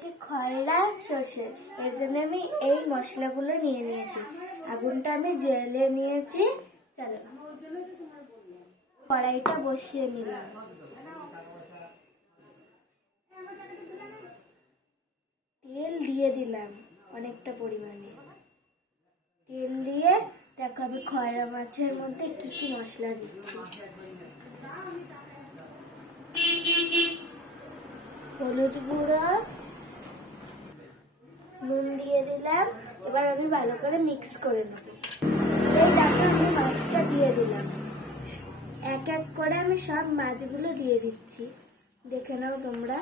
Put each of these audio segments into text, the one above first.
হচ্ছে খয়রা সর্ষে, এর জন্য আমি এই মশলাগুলো নিয়ে নিয়েছি। আগুনটা আমি জ্বেলে নিয়েছি। চলো কড়াইটা বসিয়ে নিলাম। তেল দিয়ে দিলাম অনেকটা পরিমাণে। তেল দিয়ে দেখো আমি খয়রা মাছের মধ্যে কি কি মশলা দিচ্ছি। হলুদ গুঁড়ো, নুন দিয়ে দিলাম। এবার আমি ভালো করে মিক্স করে নেব। এই দেখো আমি মাছটা দিয়ে দিলাম। এক এক করে আমি সব মাছগুলো দিয়ে দিচ্ছি, দেখে নাও তোমরা।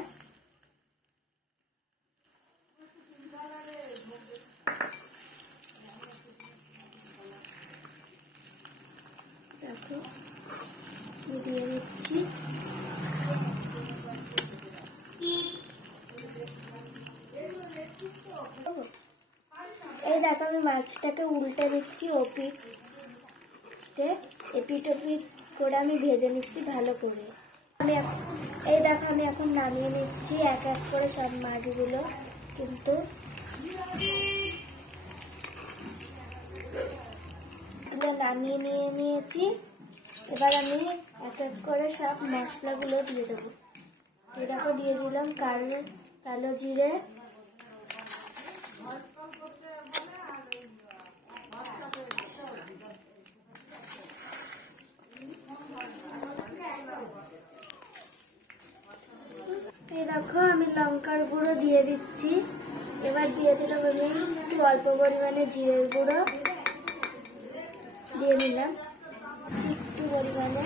দেখো দিয়ে দিচ্ছি। এই দেখো আমি মাছটাকে উল্টে দিচ্ছি এপিট ওপিট করে আমি ভেজে নিচ্ছি ভালো করে। এই দেখো আমি এখন নামিয়ে নিচ্ছি এক এক করে সব মাছগুলো। কিন্তু নামিয়ে নিয়েছি। এবার আমি এক এক করে সব মশলাগুলো দিয়ে দেবো। এটাকে দিয়ে দিলাম কালো জিরে, এই দেখো আমি লঙ্কার গুঁড়ো দিয়ে দিচ্ছি। এবার দিয়ে দিলাম আমি একটু অল্প পরিমাণে জিরের গুঁড়ো দিয়ে নিলাম। একটু পরিমাণে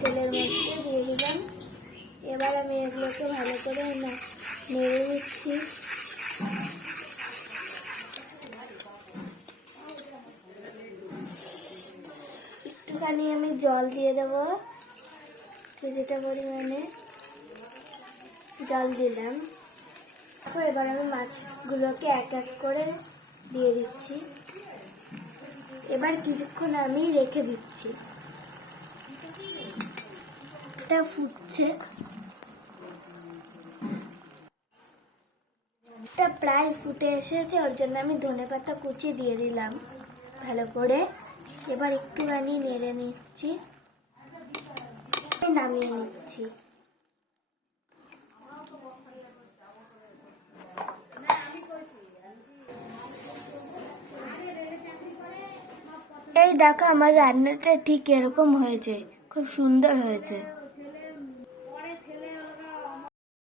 তেলের মধ্যে দিয়ে দিলাম। এবার আমি এগুলোকে ভালো করে নেড়ে নিচ্ছি। একটুখানি আমি জল দিয়ে দেবো, কিছুটা পরিমাণে জল দিলাম। এবার আমি মাছগুলোকে এক এক করে দিয়ে দিচ্ছি। এবার কিছুক্ষণ আমি রেখে দিচ্ছি। এটা ফুটছে, এটা প্রায় ফুটে এসেছে। ওর জন্য আমি ধনেপাতা কুচি দিয়ে দিলাম ভালো করে। এবার একটুখানি নেড়ে নিচ্ছি, নামিয়ে নিচ্ছি। এই দেখো আমার রান্নাটা ঠিক এরকম হয়েছে, খুব সুন্দর হয়েছে।